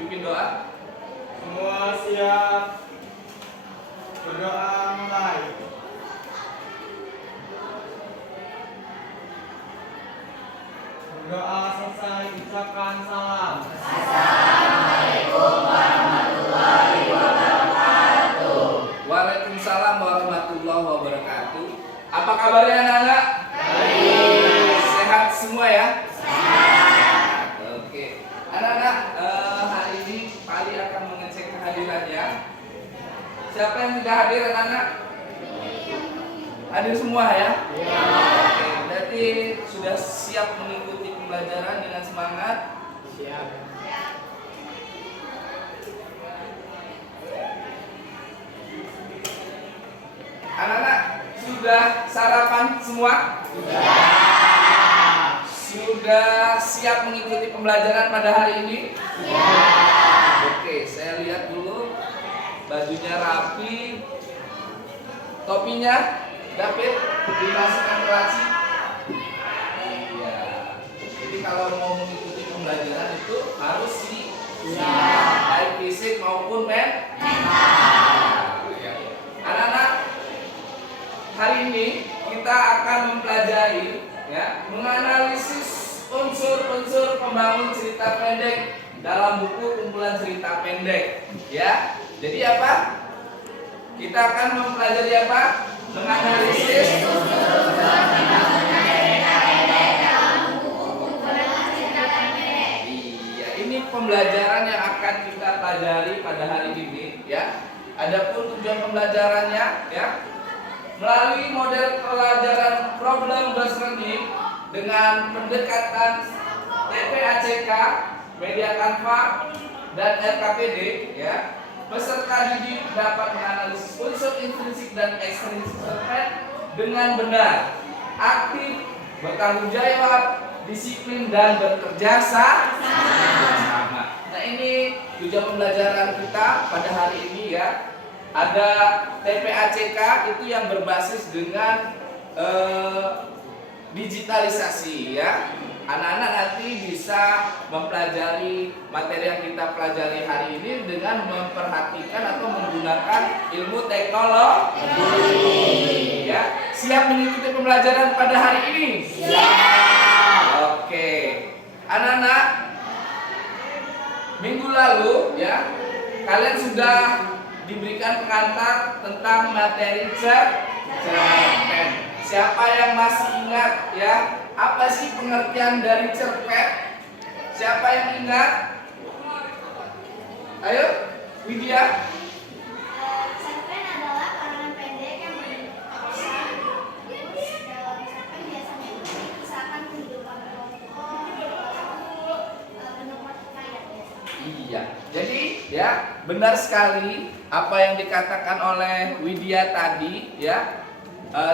Pimpin doa. Semua siap. Berdoa mulai. Berdoa selesai, ucapkan salam. Assalamualaikum warahmatullahi wabarakatuh. Waalaikumsalam warahmatullahi wabarakatuh. Apa kabarnya anak-anak? Baik. Sehat semua ya? Sehat. Oke. Anak-anak, hari ini Pak Ali akan mengecek kehadirannya. Siapa yang tidak hadir anak-anak? Hadir semua ya? Iya. Oke, berarti sudah siap mengikuti pembelajaran dengan semangat? Siap. Anak-anak sudah sarapan semua? Sudah. Sudah siap mengikuti pembelajaran pada hari ini? Siap. Oke, saya lihat dulu bajunya rapi, topinya David dimasukkan ke laci. Iya. Jadi kalau mau mengikuti pembelajaran itu harus siap, baik fisik maupun mental. Anak-anak, hari ini kita akan mempelajari ya, menganalisis unsur-unsur pembangun cerita pendek dalam buku kumpulan cerita pendek ya. Jadi apa? Kita akan mempelajari apa? Menganalisis unsur-unsur pembangun cerita pendek dalam buku kumpulan cerita pendek. Iya, ini pembelajaran yang akan kita pelajari pada hari ini ya. Adapun tujuan pembelajarannya ya, melalui model pelajaran problem based learning dengan pendekatan TPACK, Media Canva, dan RKPD ya, peserta didik dapat menganalisis unsur intrinsik dan ekstrinsik cerpen dengan benar, aktif, bertanggung jawab, disiplin, dan bekerja sama. Nah, ini tujuan pembelajaran kita pada hari ini ya. Ada TPACK itu yang berbasis dengan digitalisasi ya. Anak-anak nanti bisa mempelajari materi yang kita pelajari hari ini dengan memperhatikan atau menggunakan ilmu teknologi ya. Siap mengikuti pembelajaran pada hari ini? Siap. Oke. Anak-anak, minggu lalu ya, kalian sudah diberikan pengantar tentang materi cerpen. Siapa yang masih ingat ya, apa sih pengertian dari cerpen? Siapa yang ingat? Ayo, Widya. Cerpen adalah karangan pendek yang berbentuk prosa. Dalam cerpen biasanya itu mengisahkan kehidupan tokoh, bentuk pertikaian biasanya. Iya. Jadi ya, benar sekali apa yang dikatakan oleh Widya tadi ya.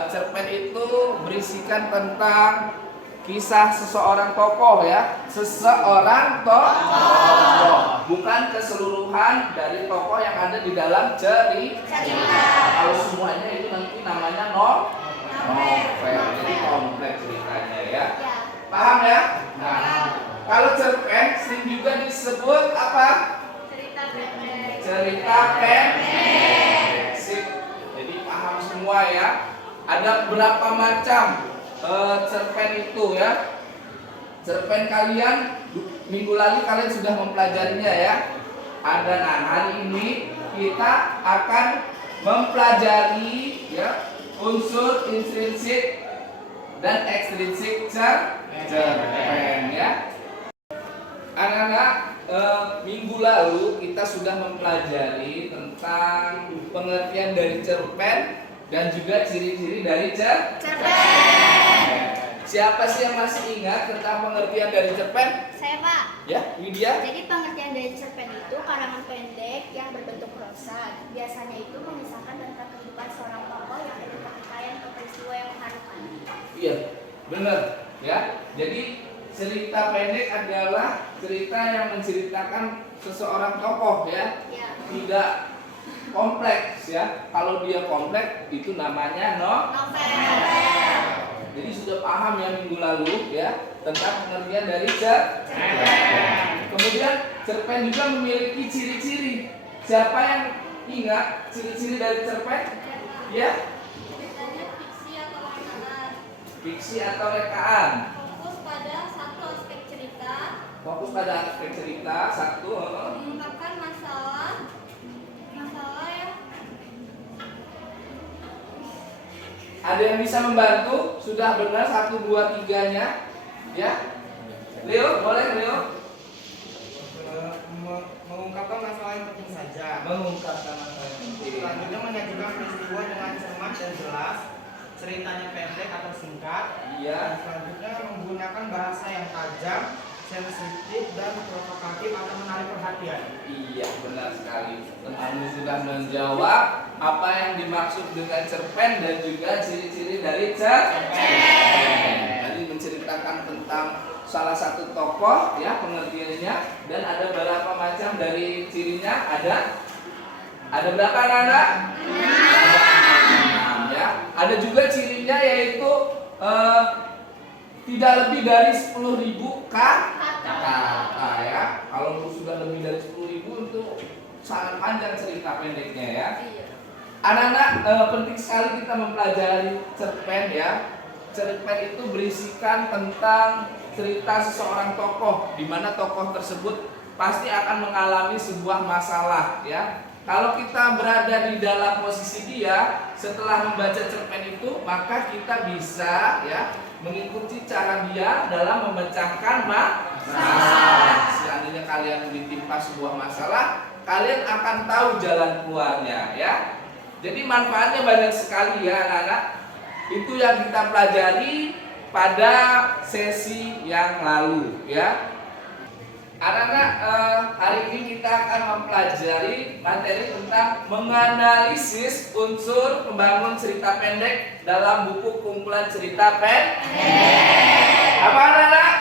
Cerpen itu berisikan tentang kisah seseorang tokoh ya, seseorang tokoh, bukan keseluruhan dari tokoh yang ada di dalam cerita. Kalau semuanya itu nanti namanya novel, jadi kompleks ceritanya ya. Paham ya? Nah, kalau cerpen sering juga disebut apa? Cerita pendek. Cerita pendek. Sip. Jadi paham semua ya. Ada berapa macam cerpen itu ya? Cerpen kalian minggu lalu kalian sudah mempelajarinya ya. Ada. Nah, hari ini kita akan mempelajari ya unsur intrinsik dan ekstrinsik cerpen ya. Anak-anak, minggu lalu kita sudah mempelajari tentang pengertian dari cerpen dan juga ciri-ciri dari cerpen. Siapa sih yang masih ingat tentang pengertian dari cerpen? Saya, Pak. Ya, Widya. Jadi pengertian dari cerpen itu karangan pendek yang berbentuk prosa. Biasanya itu mengisahkan tentang kehidupan seorang tokoh yang ada pertikaian atau peristiwa yang mengharukan. Iya, benar ya. Jadi cerita pendek adalah cerita yang menceritakan seseorang tokoh ya. Ya. Tidak kompleks ya. Kalau dia kompleks itu namanya Novel. Jadi sudah paham ya minggu lalu ya tentang pengertian dari cerpen. Kemudian cerpen juga memiliki ciri-ciri. Siapa yang ingat ciri-ciri dari cerpen? Ya, Biasanya fiksi atau rekaan. fiksi atau rekaan. Fokus pada satu aspek cerita, Fokus pada aspek cerita, satu. mengungkapkan masalah yang Ada yang bisa membantu? Sudah benar 1, 2, 3-nya? Ya? Leo, boleh Leo? Mengungkapkan masalah yang penting saja. Mengungkapkan masalah yang penting. Selanjutnya menyajikan peristiwa dengan cermat dan jelas. Ceritanya pendek atau singkat. Iya. Dan selanjutnya menggunakan bahasa yang tajam, sensitif dan provokatif atau menarik perhatian. Iya, benar sekali. Kamu sudah menjawab apa yang dimaksud dengan cerpen dan juga ciri-ciri dari cerpen. Tadi menceritakan tentang salah satu tokoh, ya, pengertiannya, dan ada berapa macam dari cirinya? Ada berapa anak-anak? 6, ya. Ada juga cirinya yaitu tidak lebih dari 10.000 kata, ya. Kalau sudah lebih dari 10.000 itu sangat panjang cerita pendeknya, ya. Anak-anak, penting sekali kita mempelajari cerpen, ya. Cerpen itu berisikan tentang cerita seseorang tokoh, di mana tokoh tersebut pasti akan mengalami sebuah masalah, ya. Kalau kita berada di dalam posisi dia setelah membaca cerpen itu, maka kita bisa, ya, mengikuti cara dia dalam memecahkan masalah. Seandainya kalian ditimpa sebuah masalah, kalian akan tahu jalan keluarnya, ya. Jadi manfaatnya banyak sekali, ya anak-anak. Itu yang kita pelajari pada sesi yang lalu, ya. Anak-anak, hari ini kita akan mempelajari materi tentang menganalisis unsur pembangun cerita pendek dalam buku kumpulan cerita pendek. Apa anak-anak?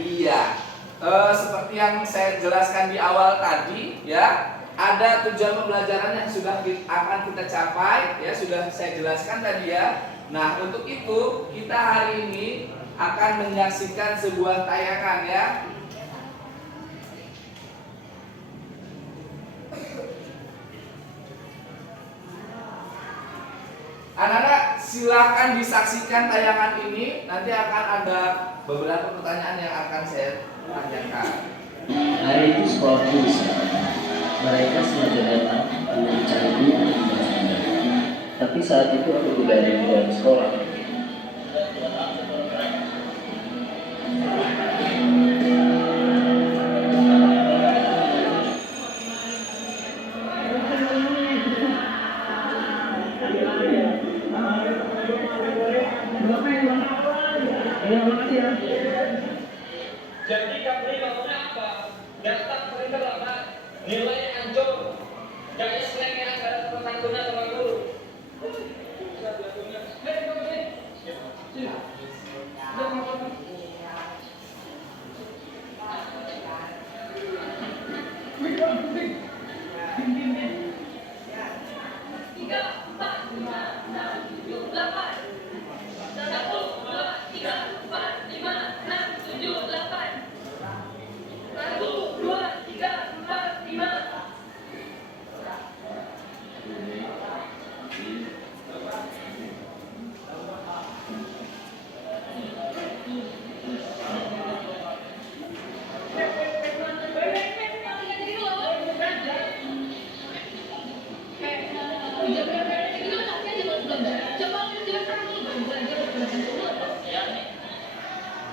Iya, seperti yang saya jelaskan di awal tadi, ya. Ada tujuan pembelajaran yang sudah akan kita capai, ya, sudah saya jelaskan tadi, ya. Nah, untuk itu kita hari ini akan menyaksikan sebuah tayangan, ya. Anak-anak, silakan disaksikan tayangan ini. Nanti akan ada beberapa pertanyaan yang akan saya tanyakan. Hari itu sekolah tulisan. Mereka sengaja datang untuk mencari guru untuk membahasnya. Tapi saat itu aku tidak ada di dalam sekolah. Jadi kamu maunya apa? Datang terlambat, nilai hancur, gaya selengean antara teman guna sama guru.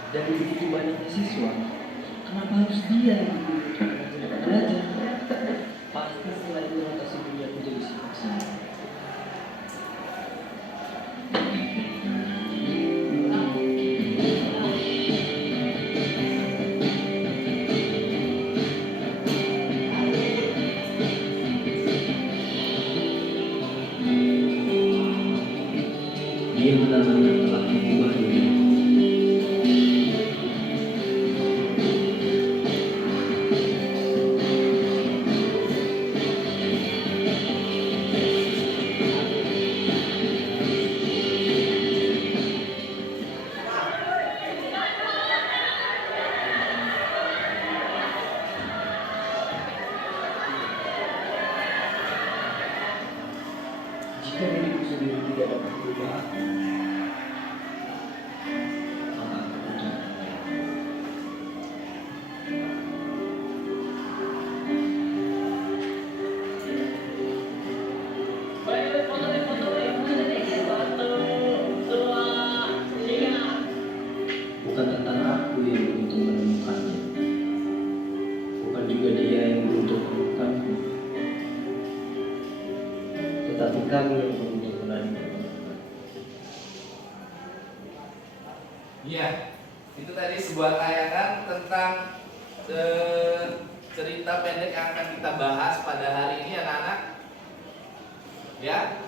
Dari begitu banyaknya siswa, kenapa harus dia yang belajar? Pasti setelah itu rotasi dunia menjadi sibuk sendiri. Dia benar-benar telah mengubah dunia. bukan tentang aku yang beruntung menemukannya, bukan juga dia yang beruntung menemukanku, tetapi kami yang beruntung menemukannya. Iya, itu tadi sebuah tayangan tentang cerita pendek yang akan kita bahas pada hari ini, anak-anak. Ya,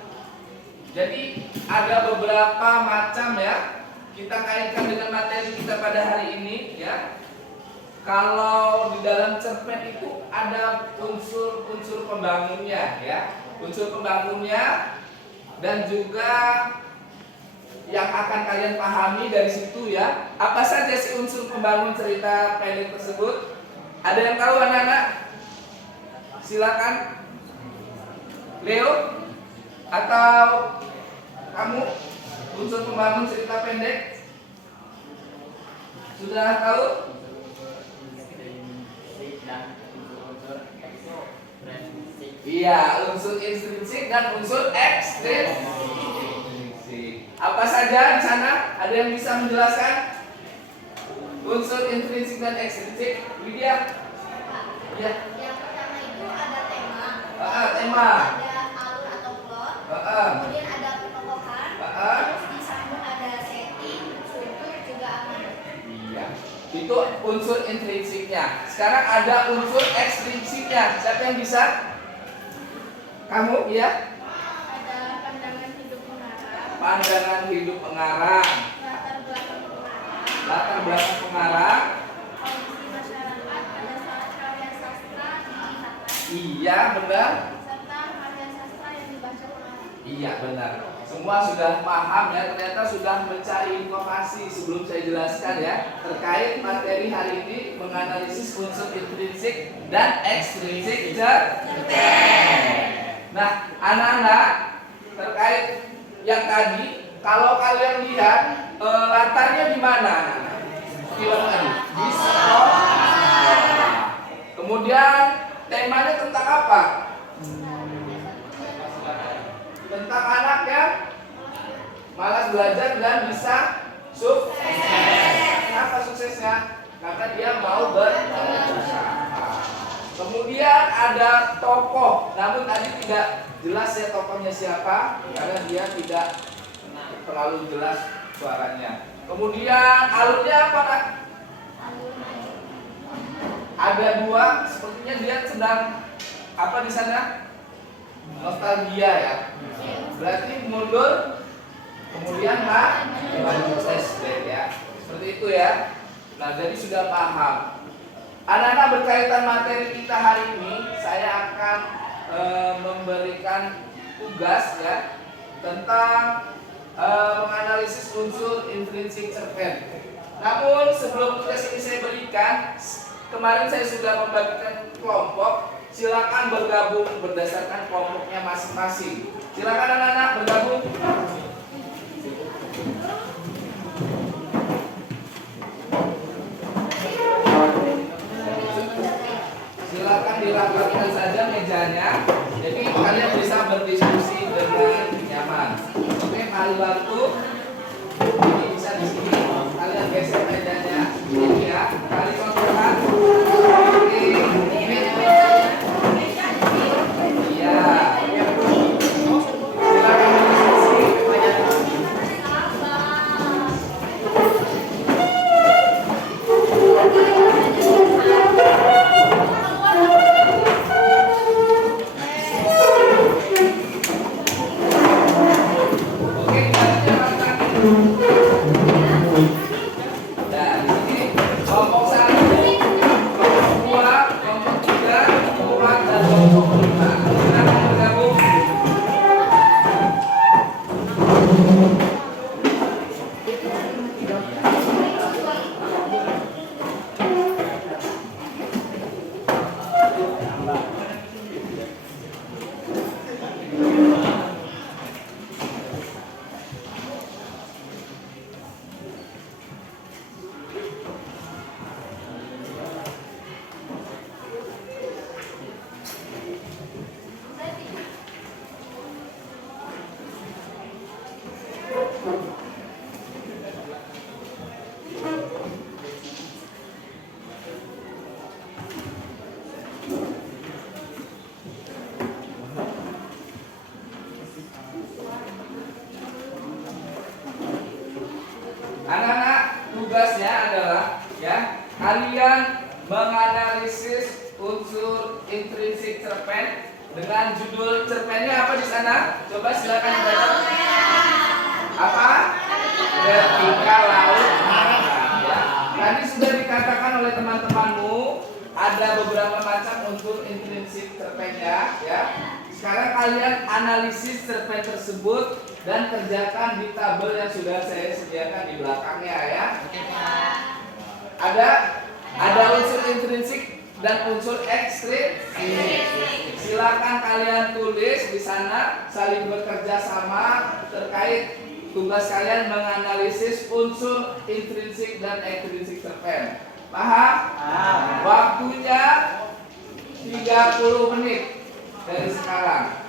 jadi ada beberapa macam ya. Kita kaitkan dengan materi kita pada hari ini ya. Kalau di dalam cerpen itu ada unsur-unsur pembangunnya ya, unsur pembangunnya dan juga yang akan kalian pahami dari situ ya. Apa saja sih unsur pembangun cerita pendek tersebut? Ada yang tahu anak-anak? Silakan. Leo atau kamu, unsur pembangun cerita pendek sudah tahu? Iya, unsur intrinsik dan unsur ekstrinsik. Apa saja di sana? Ada yang bisa menjelaskan? Unsur intrinsik dan ekstrinsik, Widya? Ya. Yang pertama itu ada tema. Tema. Ada alur atau plot. Ah. Kemudian ada petokohan. Ah. Terus disambung ada setting, struktur, juga amanat. Iya. Itu unsur intrinsiknya. Sekarang ada unsur ekstrinsiknya. Siapa yang bisa? Kamu, ya? Ada pandangan hidup pengarang. Pandangan hidup pengarang. Latar belakang pengarang. Latar belakang pengarang. Kondisi masyarakat pada saat karya sastra dilihatkan. Iya, benar. Serta karya sastra yang dibaca pengarang. Iya, benar. Semua sudah paham ya, ternyata sudah mencari informasi sebelum saya jelaskan ya terkait materi hari ini, menganalisis unsur intrinsik dan ekstrinsik cerpen. Nah, anak-anak, terkait yang tadi, kalau kalian lihat latarnya di mana? Film tadi di sekolah. Kemudian temanya tentang apa? Tentang anak yang malas belajar dan bisa sukses. Kenapa suksesnya? Karena dia mau berusaha. Kemudian ada tokoh, namun tadi tidak jelas ya tokohnya siapa, karena dia tidak terlalu jelas suaranya. Kemudian alurnya apa, Kak? Ada dua, sepertinya dia sedang apa di sana? Nostalgia ya. Berarti mundur, kemudian maju flashback ya. Seperti itu ya. Nah, jadi sudah paham. Anak-anak, berkaitan materi kita hari ini, saya akan memberikan tugas ya tentang menganalisis unsur intrinsik cerpen. Namun sebelum tugas ini saya berikan, kemarin saya sudah membagikan kelompok. Silakan bergabung berdasarkan kelompoknya masing-masing. Silakan anak-anak bergabung. Silakan dirapatkan saja mejanya. Jadi kalian bisa berdiskusi dengan nyaman. Oke, mari bantu. Ini bisa di sini. Kalian geser mejanya. Ini ya. Kali kontrolan. Oke. Iya. Silakan berdiskusi. Oke, kita nah, di sini kelompok 1, kelompok 2, kelompok 3, kelompok 4, dan kelompok 5. Silakan bergabung. tugasnya adalah ya kalian menganalisis unsur intrinsik cerpen dengan judul cerpennya apa di sana? Coba silakan dibaca. Apa? Vertikal laut marah. Ya. Tadi sudah dikatakan oleh teman-temanmu ada beberapa macam unsur intrinsik cerpennya. Ya. Sekarang kalian analisis cerpen tersebut dan kerjakan di tabel yang sudah saya sediakan di belakangnya ya. Ada unsur intrinsik dan unsur ekstrinsik. Silakan kalian tulis di sana saling bekerja sama terkait tugas kalian menganalisis unsur intrinsik dan ekstrinsik cerpen. Paham? Waktunya 30 menit dari sekarang.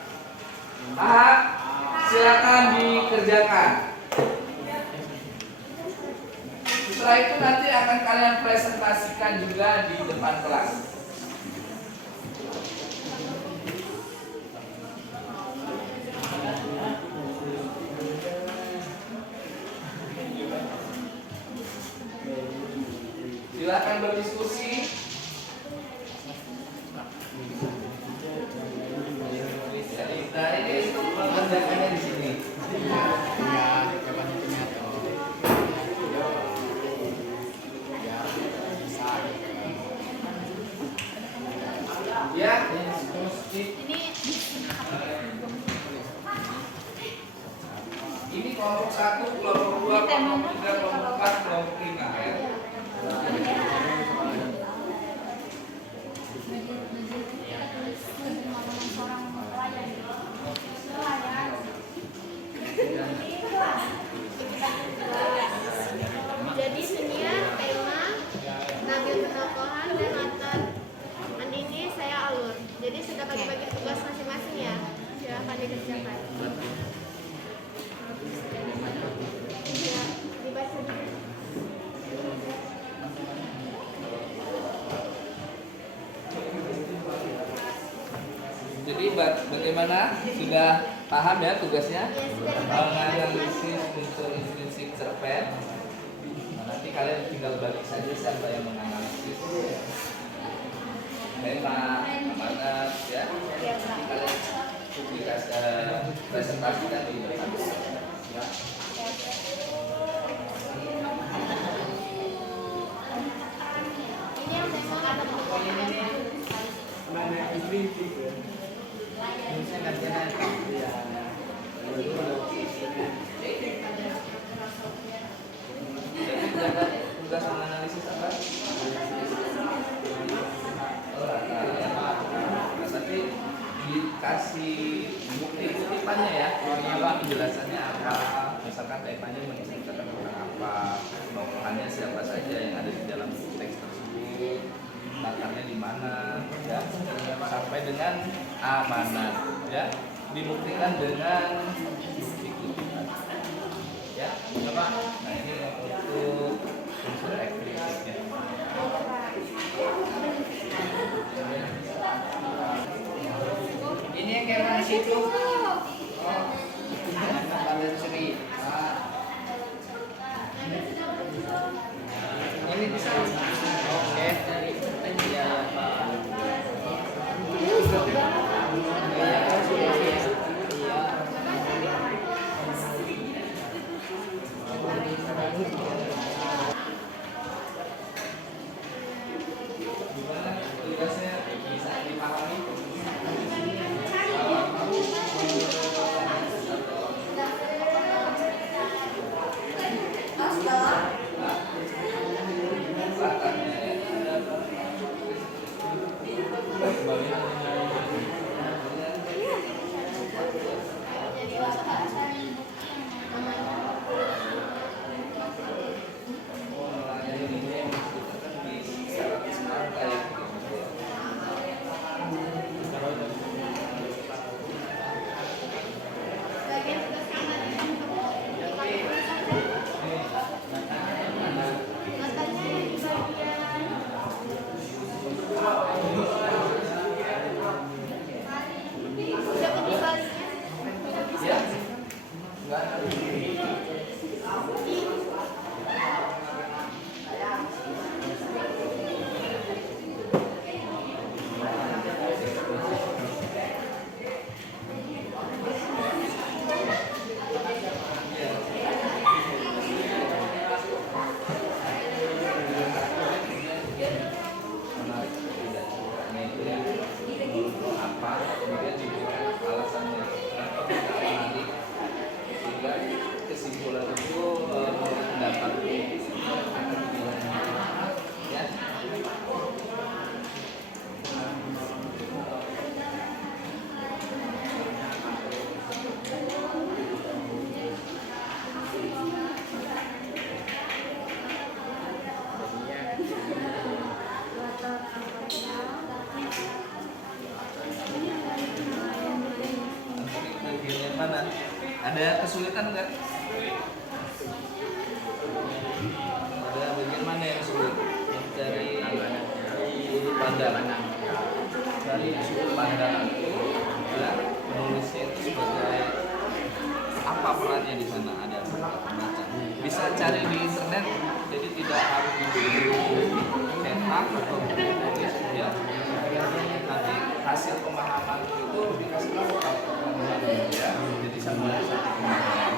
Paham? Silakan dikerjakan. Setelah itu nanti akan kalian presentasikan juga di depan kelas. Silakan berdiskusi. Nah ini mengerjakannya di sini. Ya, ini kelompok 1, kelompok 2, kelompok 3, kelompok 4, kelompok 5 ya. Jadi senior, tema, ngambil penokohan dan latar. Ini saya alur. Jadi sudah bagi-bagi tugas masing-masing ya. Silahkan dikerjakan. Ya, dibaca dulu. Jadi bagaimana? Sudah paham ya tugasnya? Ya, sudah dibaca. Menganalisis unsur intrinsik cerpen. Nah, nanti kalian tinggal bagi saja siapa yang menganalisis. Tema, amanat, ya. Ya, Pak. Nanti kalian publikasi presentasikan di depan. Ya. Ini yang tema ada pokoknya. Mana intrinsik ya? Ini saya ngerjain ya. Jadi tugas menganalisis apa? Nanti dikasih bukti kutipannya ya. Apa penjelasannya apa? Misalkan temanya menceritakan tentang apa, tokohannya siapa saja yang ada di dalam teks tersebut, latarnya di mana, ya, sampai dengan amanat, ya, dibuktikan dengan bukti kutipan, ya. Nah ini untuk unsur ekstrinsiknya. Ini yang kayak mana situ? Oh, Kalian Sri. Ini bisa. Oke. Iya, Pak. Gimana tugasnya bisa dipahami? Bagian tugas kamar. Latarnya yang di bagian Ada kesulitan nggak? Ada bagian mana yang sulit? Dari sudut pandang. Dari sudut pandang itu, ya, penulisnya itu sebagai apa perannya di sana, ada pembaca. Bisa cari di internet, jadi tidak harus cetak atau tulis, ya. Nanti hasil pemahaman itu dikasih tahu ya, jadi sama satu pemahaman.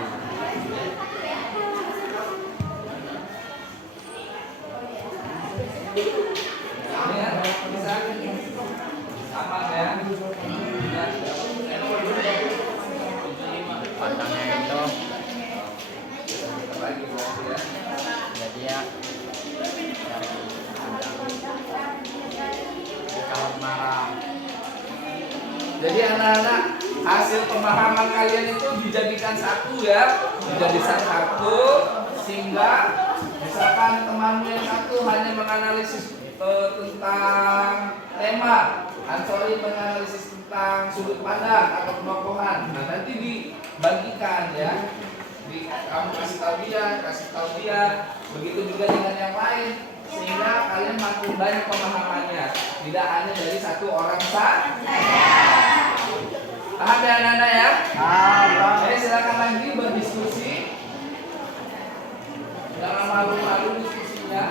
Ini ya, bisa aman ya. Pantangnya itu Lagi berarti ya. jadi ya kalau marah. Jadi anak-anak, hasil pemahaman kalian itu dijadikan satu ya, dijadikan satu sehingga misalkan temanmu yang satu hanya menganalisis tentang tema, Ansori menganalisis tentang sudut pandang atau penokohan. Nah nanti dibagikan ya, kamu kasih tahu dia, begitu juga dengan yang lain sehingga kalian makin banyak pemahamannya, tidak hanya dari satu orang saja. Paham ya anak-anak ya? Oke, silakan lagi berdiskusi. Jangan malu-malu diskusinya.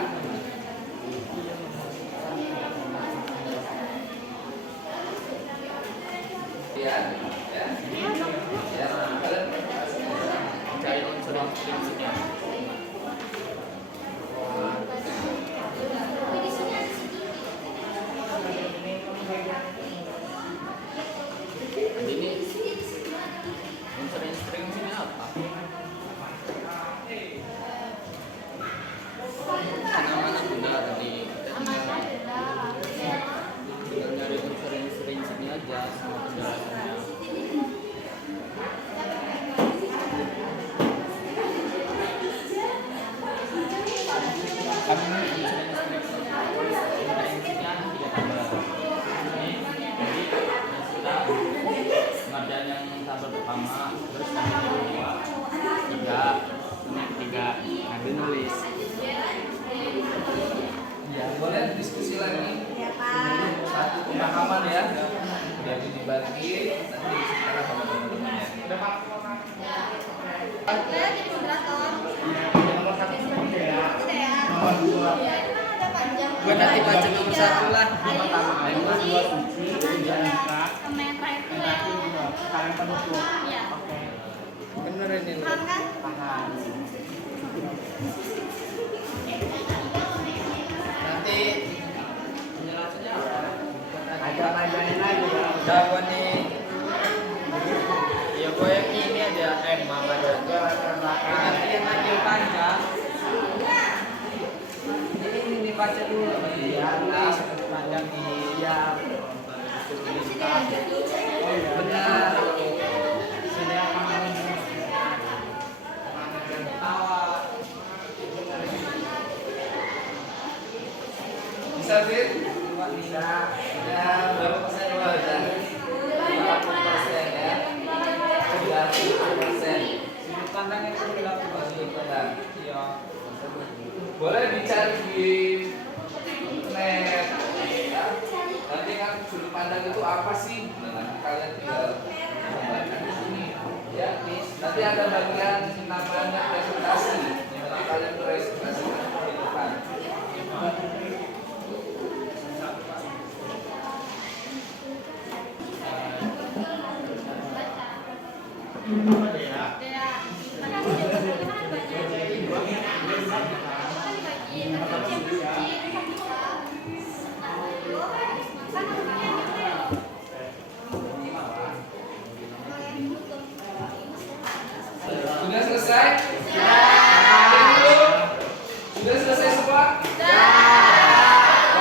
Ya, ya, ya. Kalian cari unsur prinsipnya. Ini unsur-instruksinya apa? Nama-nama bunda tadi. Tinggal nyari unsur-instruksinya aja sama penjelasannya. Kami unsur-instruksinya 3 tabel. Ini jadi kita pengerjaan yang tabel pertama, terus yang kedua, ketiga, nanti nulis. Ya, boleh diskusi lagi. Satu pemahaman ya, jadi dibagi nanti sekarang sama teman-temannya. Saya jadi moderator. Nomor 1 seperti ya. Nomor 2 Gue nanti baca nomor 1 lah. Nomor 2 suci, 3 lengkap, sama yang terakhir tuh yang kalian penutup. iya. Oke. Bener ini. Paham kan? Paham. Nanti penjelasannya Ajarin aja ya. jawaban nih. Ya gue yang ini aja mama aja gue latar belakang. Pengertian aja panjang. Ini dibaca dulu. Iya, sudut pandang iya. Benar. Sudah paham. Bisa Fit? Bisa. Ya, berapa persen baca? 50% ya. 30%. Sudut pandang yang sudah aku bahas. Iya. Boleh dicari di internet ya. Nanti kan sudut pandang itu apa sih? Nah, nanti kalian tinggal membaca di sini ya. Nanti ada bagian namanya presentasi. Nanti kalian presentasikan di depan. Sudah selesai? Sudah selesai semua?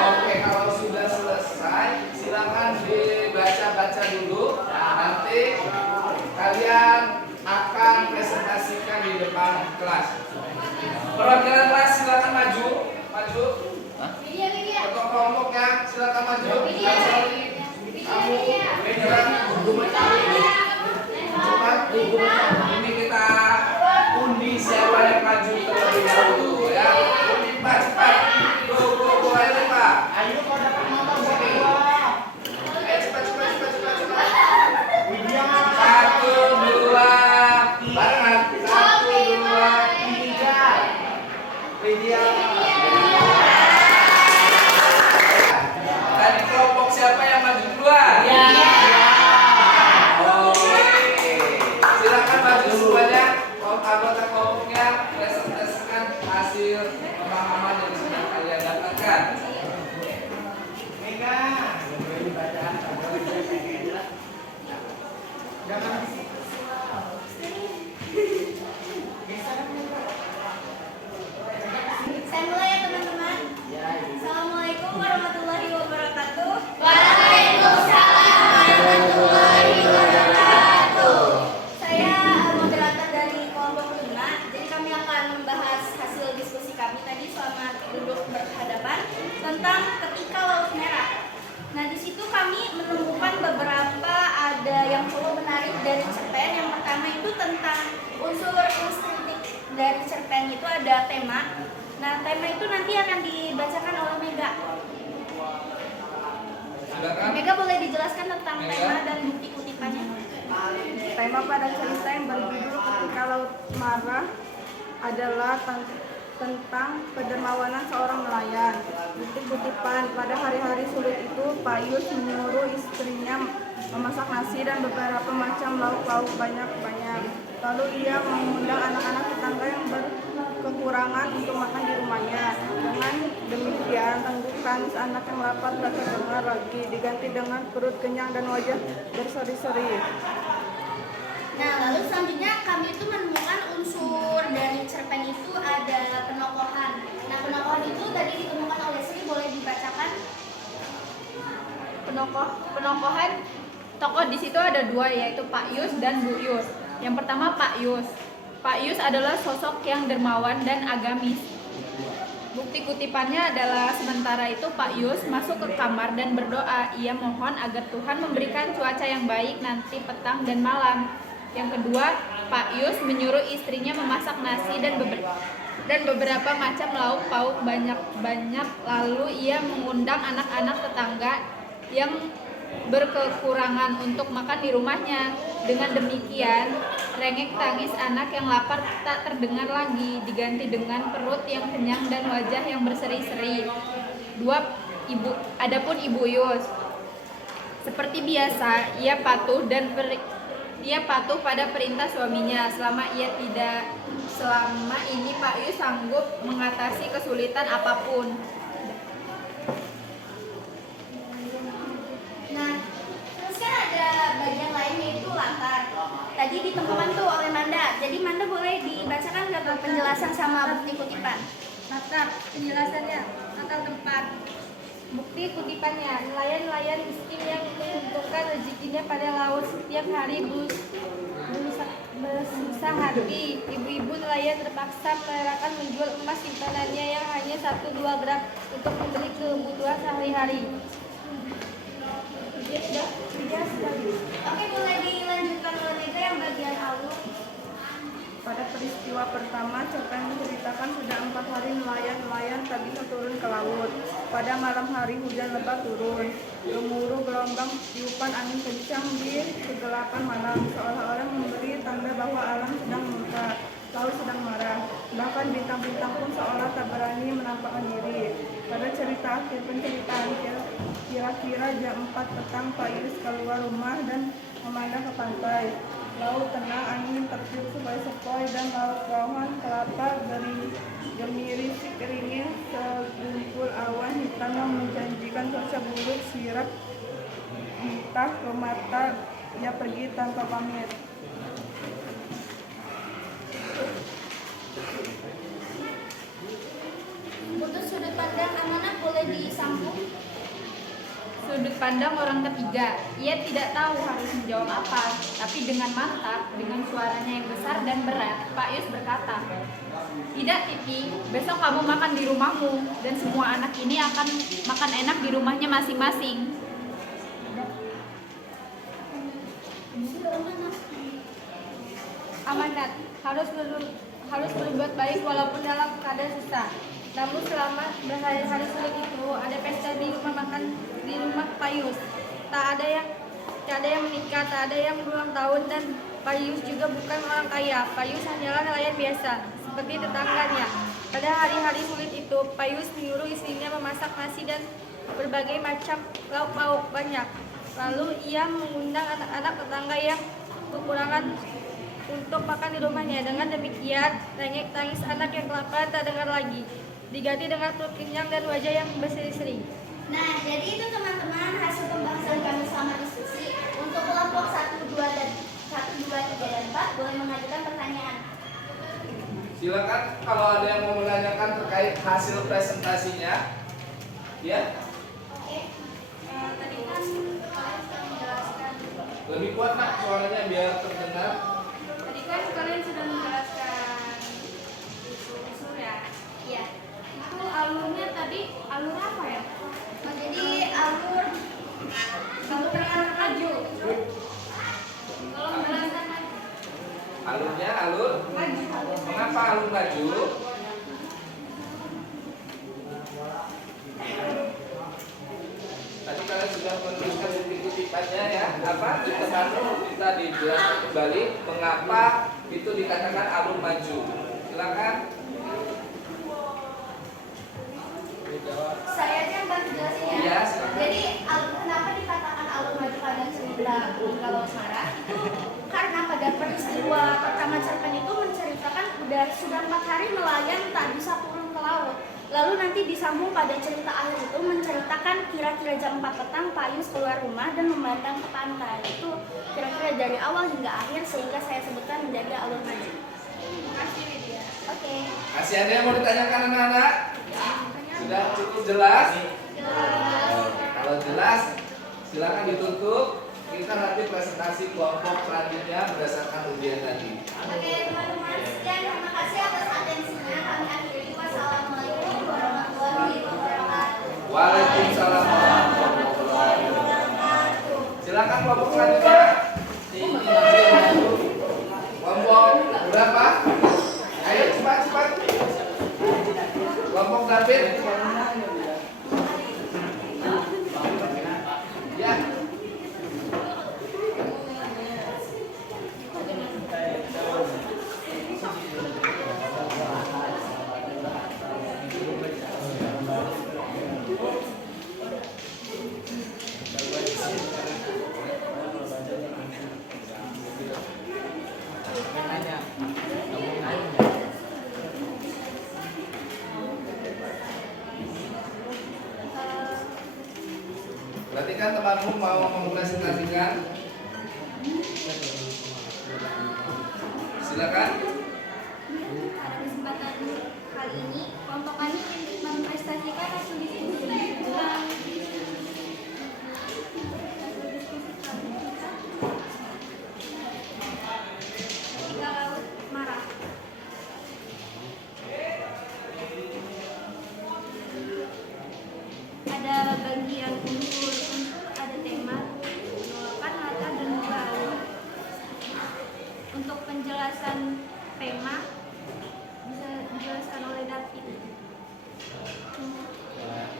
Oke, kalau sudah selesai, silakan dibaca-baca dulu. Nanti kalian akan presentasikan di depan kelas. Perwakilan kelas silakan maju. Ketua kelompok ya, silakan maju. Ansori, kamu, Medan, cepat. Ini Widya. Tadi kelompok siapa yang maju duluan? Oke. Silakan maju semuanya. Anggota kelompoknya presentasikan hasil pemahaman yang sudah kalian dapatkan. Mega. Jangan Saya mulai ya teman-teman. Assalamualaikum warahmatullahi wabarakatuh. Saya moderator dari kelompok 5. Jadi kami akan membahas hasil diskusi kami tadi selama duduk berhadapan tentang ketika laut merah. Nah, di situ kami menemukan beberapa ada yang perlu menarik dari cerpen. Yang pertama itu tentang unsur estetik dari cerpen itu ada tema. Nah, tema itu nanti akan dibacakan oleh Mega. Silakan. Mega boleh dijelaskan tentang Mega. tema dan bukti kutipannya? Tema pada cerita yang berjudul Ketika Laut Marah adalah tentang kedermawanan seorang nelayan. Bukti kutipan, pada hari-hari sulit itu Pak Yus menyuruh istrinya memasak nasi dan beberapa macam lauk-lauk banyak-banyak. Lalu ia mengundang anak-anak tetangga yang berkekurangan untuk makan di rumahnya. Dengan demikian, tengguk tangis anak yang lapar tak terdengar lagi, diganti dengan perut kenyang dan wajah berseri-seri. Nah, lalu selanjutnya kami itu menemukan unsur dari cerpen itu ada penokohan. Nah, penokohan itu tadi ditemukan oleh Sri, boleh dibacakan? Penokohan tokoh di situ ada dua, yaitu Pak Yus dan Bu Yus. Yang pertama Pak Yus. Pak Yus adalah sosok yang dermawan dan agamis. Bukti kutipannya adalah sementara itu Pak Yus masuk ke kamar dan berdoa. Ia mohon agar Tuhan memberikan cuaca yang baik nanti petang dan malam. Yang kedua, Pak Yus menyuruh istrinya memasak nasi dan beberapa macam lauk pauk banyak-banyak. Lalu ia mengundang anak-anak tetangga yang berkekurangan untuk makan di rumahnya. Dengan demikian, rengek tangis anak yang lapar tak terdengar lagi, diganti dengan perut yang kenyang dan wajah yang berseri-seri. Adapun Ibu Yus, seperti biasa, ia patuh pada perintah suaminya. Selama ini Pak Yus sanggup mengatasi kesulitan apapun. Nah, terus kan ada bagian lain yaitu latar. Tadi ditemukan tuh oleh Manda. Jadi Manda boleh dibacakan nggak tuh penjelasan sama bukti kutipan? Latar, penjelasannya, latar tempat. Bukti kutipannya, nelayan-nelayan miskin yang mengumpulkan rezekinya pada laut setiap hari bersusah hati. Ibu-ibu nelayan terpaksa merelakan menjual emas simpanannya yang hanya 1-2 gram untuk membeli kebutuhan sehari-hari. Oke, boleh dilanjutkan oleh Mega yang bagian alur. Pada peristiwa pertama, cerpen menceritakan sudah 4 hari nelayan-nelayan tak bisa turun ke laut. Pada malam hari hujan lebat turun. Gemuruh gelombang tiupan angin kencang di kegelapan malam, seolah-olah memberi tanda bahwa alam sedang murka, laut sedang marah. Bahkan bintang-bintang pun seolah tak berani menampakkan diri. Pada cerita akhir penceritaan, kira-kira jam 4 petang, Pak Yus keluar rumah dan memandang ke pantai. Laut tenang, angin tertiup sepoi-sepoi dan laut bawaan kelapa gemiris keringin segumpul awan hitam yang menjanjikan cuaca buruk sirap entah ke mata. Ia pergi tanpa pamit. Untuk sudut pandang amanah boleh disambung. Sudut pandang orang ketiga, ia tidak tahu harus menjawab apa, tapi dengan mantap, dengan suaranya yang besar dan berat, Pak Yus berkata, "Tidak, Titi, besok kamu makan di rumahmu, dan semua anak ini akan makan enak di rumahnya masing-masing." Amanat, harus berbuat baik walaupun dalam keadaan susah. Namun selama berhari-hari sulit itu, ada pesta di rumah makan di rumah Pak Yus. Tak ada yang menikah, tak ada yang berulang tahun, dan Pak Yus juga bukan orang kaya. Pak Yus hanyalah nelayan biasa, seperti tetangganya. Pada hari-hari sulit itu, Payus menyuruh istrinya memasak nasi dan berbagai macam lauk pauk banyak. Lalu ia mengundang anak-anak tetangga yang kekurangan untuk makan di rumahnya. Dengan demikian, rengek tangis anak yang kelaparan tak dengar lagi, diganti dengan perut kenyang dan wajah yang berseri-seri. Nah, jadi itu teman-teman hasil pembahasan kami selama diskusi. Untuk kelompok 1, 2, dan 1, 2, 3, dan 4 boleh mengajukan pertanyaan. Silakan kalau ada yang mau menanyakan terkait hasil presentasinya. Ya, Oke. Tadi kan kalian sudah menjelaskan. lebih kuat Nak suaranya biar terdengar. Tadi kan kalian sudah menjelaskan usul ya. Iya. Itu alurnya tadi alur apa ya? Jadi alur Alur maju. Tolong jelaskan lagi. Alurnya alur. Maju. Mengapa alur maju? Tadi kalian sudah menuliskan di kutipannya ya. Apa? Kita baru kita dijelaskan kembali mengapa itu dikatakan alur maju. Silakan. saya aja yang bantu jelasin ya. Iya, silakan. Jadi kenapa dikatakan alur maju pada cerita Laut Marah itu karena pada peristiwa pertama cerpen itu menceritakan sudah 4 hari nelayan tak bisa turun ke laut. Lalu nanti disambung pada cerita akhir itu menceritakan kira-kira jam 4 petang Payus keluar rumah dan memandang ke pantai. Itu kira-kira dari awal hingga akhir sehingga saya sebutkan menjadi alur maju. Terima kasih Widya. Oke. Masih ada yang mau ditanyakan anak-anak? Sudah cukup jelas? Kalau jelas, silakan ditutup. Kita nanti presentasi kelompok selanjutnya berdasarkan ujian tadi. Oke teman-teman, sekian terima kasih atas atensinya. Kami akhiri. Wassalamualaikum warahmatullahi wabarakatuh. Waalaikumsalam warahmatullahi wabarakatuh. Silakan kelompok selanjutnya. Kelompok berapa? Ayo cepat. Kelompok David. Ya. Berarti kan temanmu mau mempresentasikan? Silakan. Pada kesempatan kali ini, kelompok kami ingin memprestasikan hasil diskusi tentang ketika laut marah. Ada bagian unsur, ada tema, penolakan, mata, dan dua alur. Untuk penjelasan tema bisa dijelaskan oleh David.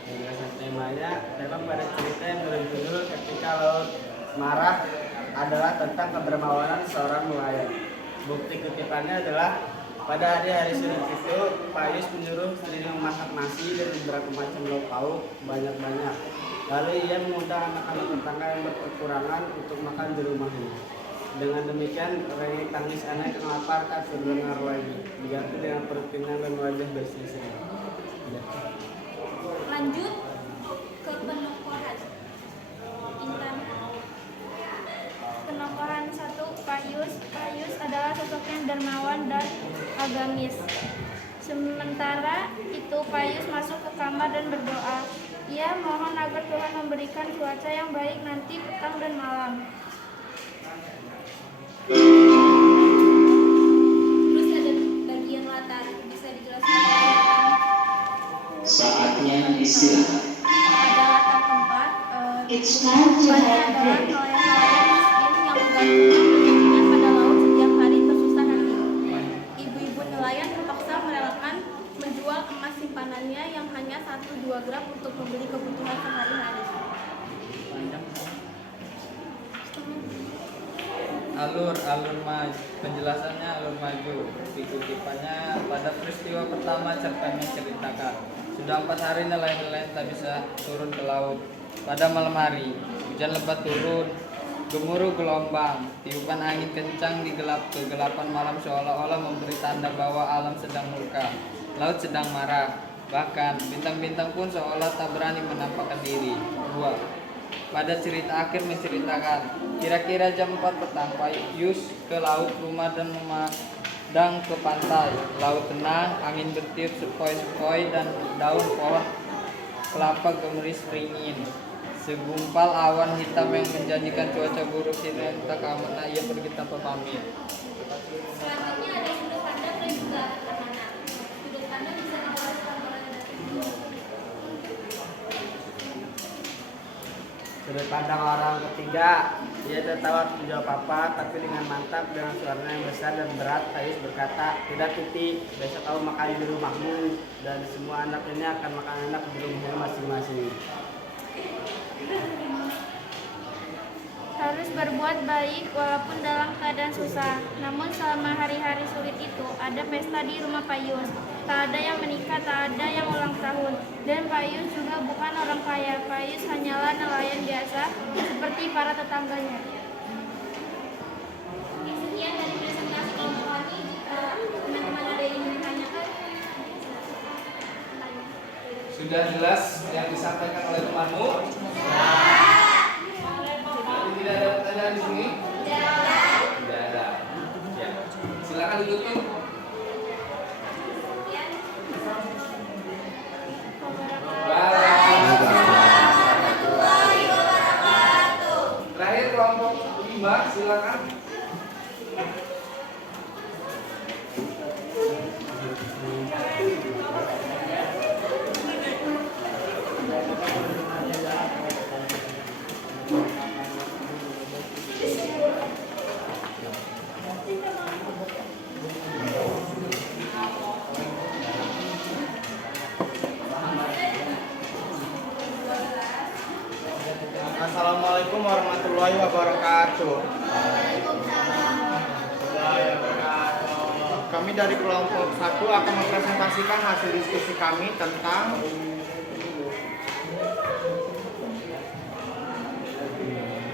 Penjelasan temanya memang pada cerita yang berjudul Ketika Laut Marah adalah tentang kedermawanan seorang nelayan. Bukti kutipannya adalah pada hari-hari sulit itu Payus menyuruh istrinya memasak nasi dan beberapa macam lauk pauk banyak-banyak. Lalu ia mengundang anak-anak tetangga yang berkekurangan untuk makan di rumahnya. Dengan demikian, rengek tangis anak yang lapar tak terdengar lagi, diganti dengan perut kenyang dan wajah berseri-seri. Lanjut ke penokohan. Intan. Penokohan 1, Payus. Payus adalah sosok yang dermawan dan agamis. Sementara itu Payus masuk ke kamar dan berdoa. Ia mohon agar Tuhan memberikan cuaca yang baik nanti petang dan malam. Terus ada bagian latar, bisa dijelaskan? Saatnya istirahat. Ada latar tempat. It's time to Tempatnya have adalah break. nelayan-nelayan miskin yang menggantungkan hidupnya pada laut setiap hari bersusah hati. Ibu-ibu nelayan terpaksa merelakan menjual emas simpanannya yang hanya 1-2 gram untuk membeli kebutuhan sehari-hari. alur maju. Penjelasannya alur maju. Dikutipannya pada peristiwa pertama cerpen menceritakan sudah 4 hari nelayan-nelayan tak bisa turun ke laut. Pada malam hari hujan lebat turun, gemuruh gelombang, tiupan angin kencang di kegelapan malam seolah-olah memberi tanda bahwa alam sedang murka, laut sedang marah. Bahkan bintang-bintang pun seolah tak berani menampakkan diri. 2. Pada cerita akhir menceritakan kira-kira jam 4 petang Payus ke laut, rumah dan memandang ke pantai. Laut tenang, angin bertiup sepoi-sepoi dan daun pohon kelapa gemeris ringin. Segumpal awan hitam yang menjanjikan cuaca buruk tidak kemana ia pergi tanpa pamit. Selanjutnya ada sudut pandang dan juga anak-anak. Sudut pandang bisa dijelaskan oleh Sudut pandang orang ketiga, dia tertawa tidak apa-apa, tapi dengan mantap dengan suara yang besar dan berat, Payus berkata, "Tidak Titi, besok kamu makan di rumahmu dan semua anak ini akan makan enak di rumahnya masing-masing." Harus berbuat baik walaupun dalam keadaan susah. Namun selama hari-hari sulit itu, ada pesta di rumah Payus. Tak ada yang menikah, tak ada yang ulang tahun. Dan Payus juga bukan orang kaya. Payus hanyalah nelayan biasa seperti para tetangganya. Sekian dari presentasi kelompok kami. Teman-teman ada yang ingin ditanyakan? Sudah jelas yang disampaikan oleh temanmu? Jadi tidak ada pertanyaan di sini? Tidak ada. Ya. Silakan duduk. Terakhir kelompok 5, silakan. Assalamualaikum warahmatullahi wabarakatuh. Kami dari kelompok 1 akan mempresentasikan hasil diskusi kami tentang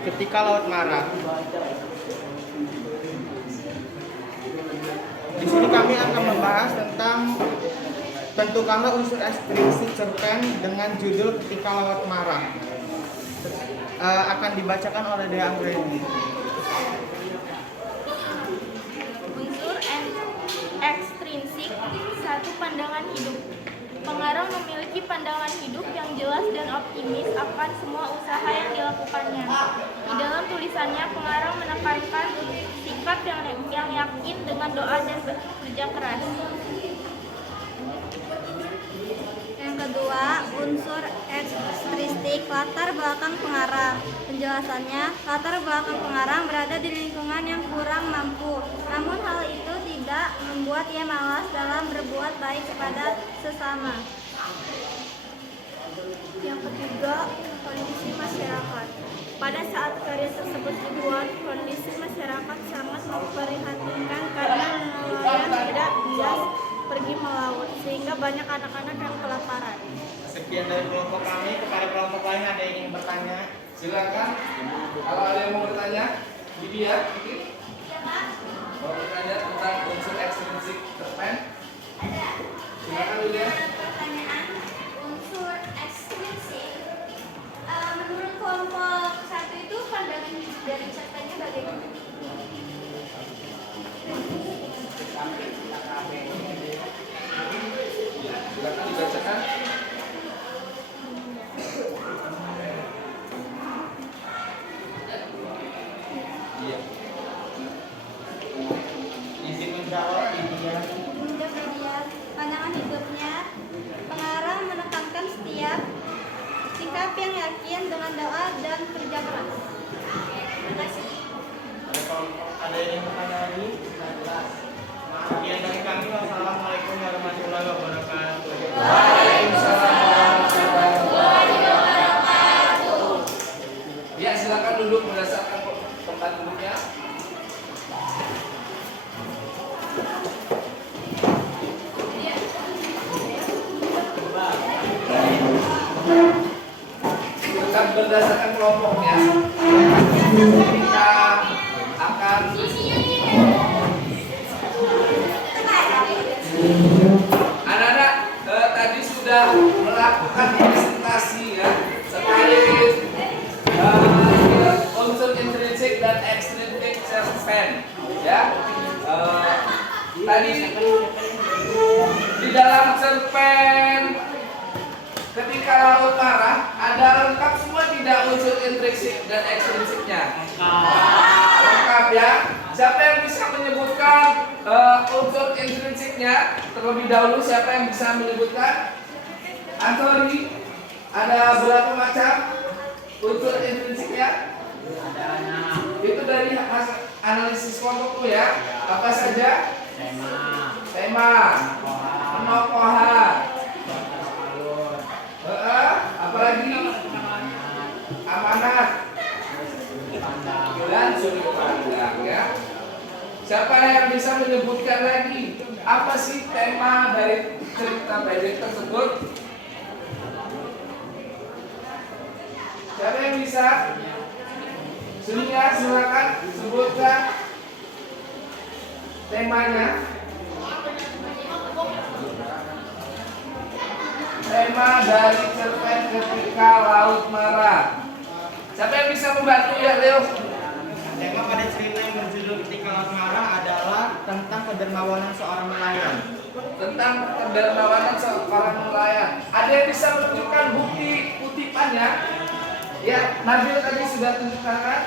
ketika laut marah. Di sini kami akan membahas tentang tentukanlah unsur ekstrinsik cerpen dengan judul Ketika Laut Marah. Akan dibacakan oleh Dea Anggreni. Unsur ekstrinsik, satu pandangan hidup. Pengarang memiliki pandangan hidup yang jelas dan optimis akan semua usaha yang dilakukannya. Di dalam tulisannya, pengarang menekankan sikap yang yakin dengan doa dan kerja keras. Yang kedua, unsur ekstristik latar belakang pengarang. Penjelasannya, latar belakang pengarang berada di lingkungan yang kurang mampu. Namun hal itu tidak membuat ia malas dalam berbuat baik kepada sesama. Yang ketiga, kondisi masyarakat. Pada saat karya tersebut dibuat, kondisi masyarakat sangat memprihatinkan karena nelayan tidak bias pergi melaut, sehingga banyak anak-anak yang kelaparan. Sekian dari kelompok kami. Kepada kelompok lain ada yang ingin bertanya? Silakan. Kalau ada yang mau bertanya, Lydia, mungkin? Mau bertanya tentang unsur ekstrinsik cerpen? Ada. Silakan Lydia. Pertanyaan unsur ekstrinsik. Menurut kelompok 1 itu pandangan hidup dari cerpennya bagaimana? Silakan dibacakan. Iya. Izin menjawab Lydia. Menurut media, pandangan hidupnya, pengarang menekankan setiap sikap yang yakin dengan doa dan kerja keras. Terima kasih. Ada yang ingin bertanya lagi? Sekian dari kami. Wassalamualaikum warahmatullahi wabarakatuh. Ya, silakan duduk berdasarkan tempat duduknya. berdasarkan kelompoknya. Kita akan anak-anak tadi sudah melakukan presentasi ya terkait unsur intrinsik dan ekstrinsik cerpen ya. Tadi di dalam cerpen ketika laut marah ada lengkap semua tidak unsur intrinsik dan ekstrinsiknya? Lengkap ya. Siapa yang bisa menyebutkan unsur intrinsiknya terlebih dahulu? Siapa yang bisa menyebutkan? Anthony, ada berapa macam unsur intrinsiknya? Itu dari hasil analisis kelompokku ya. Apa saja? Tema, penokohan, apalagi amanat dan sudut pandang ya. Siapa yang bisa menyebutkan lagi apa sih tema dari cerita pendek tersebut? Siapa yang bisa? Sunia, silakan sebutkan temanya. Tema dari cerpen ketika laut marah. Siapa yang bisa membantu ya, Leo? Tema pada cerita yang berjudul Ketika Laut Marah adalah tentang kedermawanan seorang nelayan. Tentang kedermawanan seorang nelayan. Ada yang bisa menunjukkan bukti kutipannya? Ya, Nabil tadi sudah tunjukkan kan?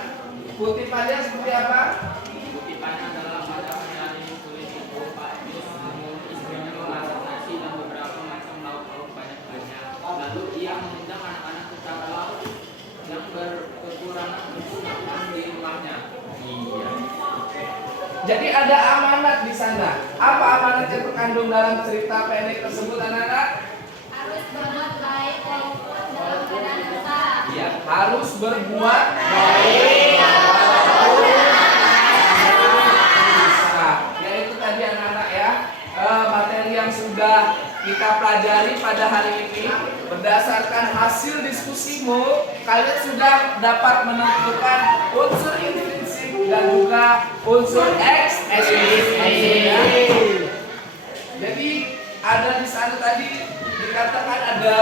Kutipannya seperti apa? Kutipannya adalah pada hari tulis itu Pak Yus menyuruh istrinya memasak nasi dan beberapa macam lauk-lauk banyak-banyak. Lalu ia mengundang anak-anak ke tengah laut yang berkekurangan untuk makan di rumahnya. Iya. Jadi ada amanat di sana. Apa amanat yang terkandung dalam cerita pendek tersebut, anak-anak? Harus berbuat baik walaupun dalam keadaan susah. Ya, harus berbuat baik. Ya itu tadi anak-anak ya, materi yang sudah kita pelajari pada hari ini. Berdasarkan hasil diskusimu, kalian sudah dapat menentukan unsur intrinsik dan juga unsur ekstrinsik. Ya. Jadi ada di sana tadi dikatakan ada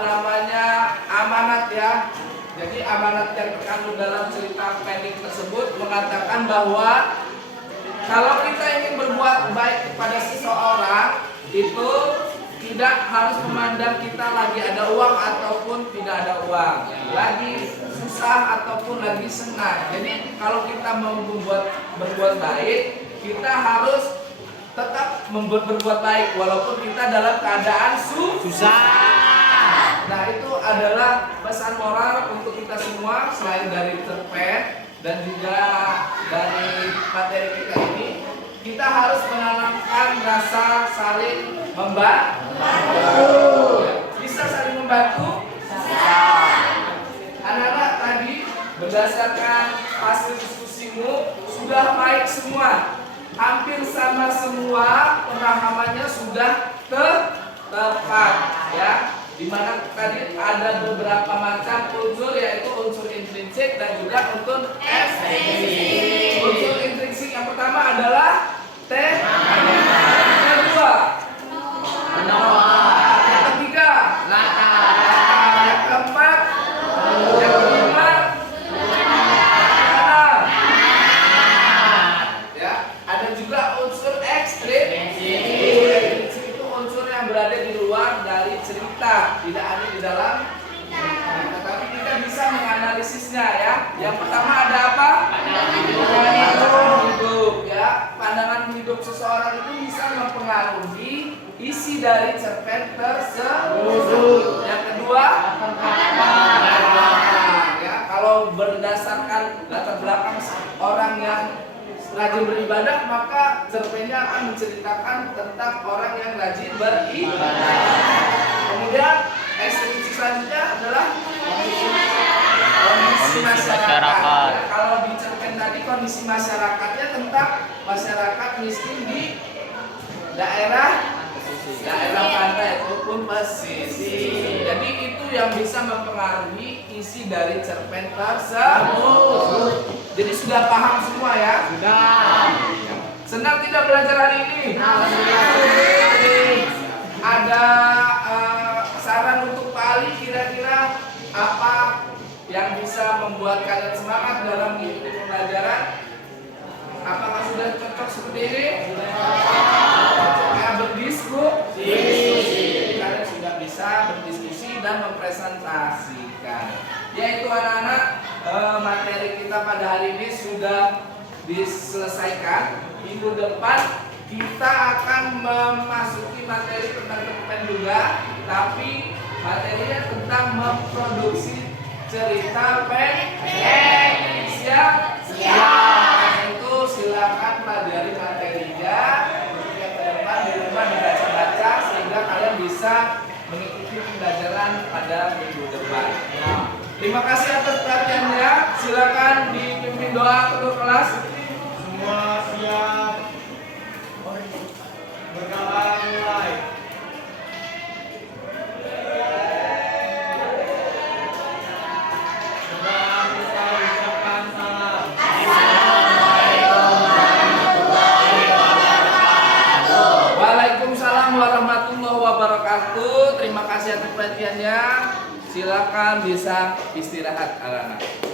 namanya amanat ya. Jadi amanat yang terkandung dalam cerita pendek tersebut mengatakan bahwa kalau kita ingin berbuat baik kepada seseorang itu tidak harus memandang kita lagi ada uang ataupun tidak ada uang, lagi susah ataupun lagi senang. Jadi kalau kita mau berbuat baik, kita harus tetap berbuat baik walaupun kita dalam keadaan susah. Nah itu adalah pesan moral untuk kita semua selain dari cerpen dan juga dari materi kita ini. Kita harus menanamkan rasa saling membantu. Bisa saling membantu? Bisa. Anak-anak tadi berdasarkan hasil diskusimu sudah baik semua. Hampir sama semua pemahamannya sudah tepat ya. Dimana tadi ada beberapa macam unsur yaitu unsur intrinsik dan juga unsur ekstrinsik. Unsur intrinsik yang pertama adalah tema. Yang kedua penokohan. Yang ketiga latar. Yang keempat yang kelima ya. Ada juga unsur ekstrinsik. Ekstrinsik itu unsur yang berada di luar dari cerita, tidak ada di dalam cerita, tapi kita bisa menganalisisnya ya. Yang pertama ada apa? Pandangan hidup ya. Pandangan hidup seseorang itu bisa mempengaruhi isi dari cerpen tersebut. Yang kedua, ya. Kalau berdasarkan latar belakang orang yang rajin beribadah, maka cerpennya akan menceritakan tentang orang yang rajin beribadah. Kemudian ekstrinsik selanjutnya adalah kondisi masyarakat. Ya, kalau di cerpen tadi kondisi masyarakatnya tentang masyarakat miskin di daerah pesisir. Daerah pantai ataupun pesisir. Jadi itu yang bisa mempengaruhi isi dari cerpen tersebut. Jadi sudah paham semua ya? Sudah. Senang tidak belajar hari ini? Ada saran untuk Pak Ali kira-kira apa yang bisa membuat kalian semangat dalam mengikuti pembelajaran? Apakah sudah cocok seperti ini? Kayak berdiskusi. Kalian sudah bisa berdiskusi dan mempresentasikan. Yaitu anak-anak, materi kita pada hari ini sudah diselesaikan. Minggu depan kita akan memasuki materi tentang cerpen juga, tapi materinya tentang memproduksi cerita pendek. Siap? Itu silakan pelajari materinya. Kemudian ke depan di rumah dibaca-baca sehingga kalian bisa mengikuti pembelajaran pada minggu depan. Terima kasih atas perhatiannya. Silakan dipimpin doa kedua kelas. Semua siap. Berdoa mulai. Sudah bisa ucapkan salam. Waalaikumsalam warahmatullahi wabarakatuh. Terima kasih atas perhatiannya. Silakan bisa istirahat anak-anak.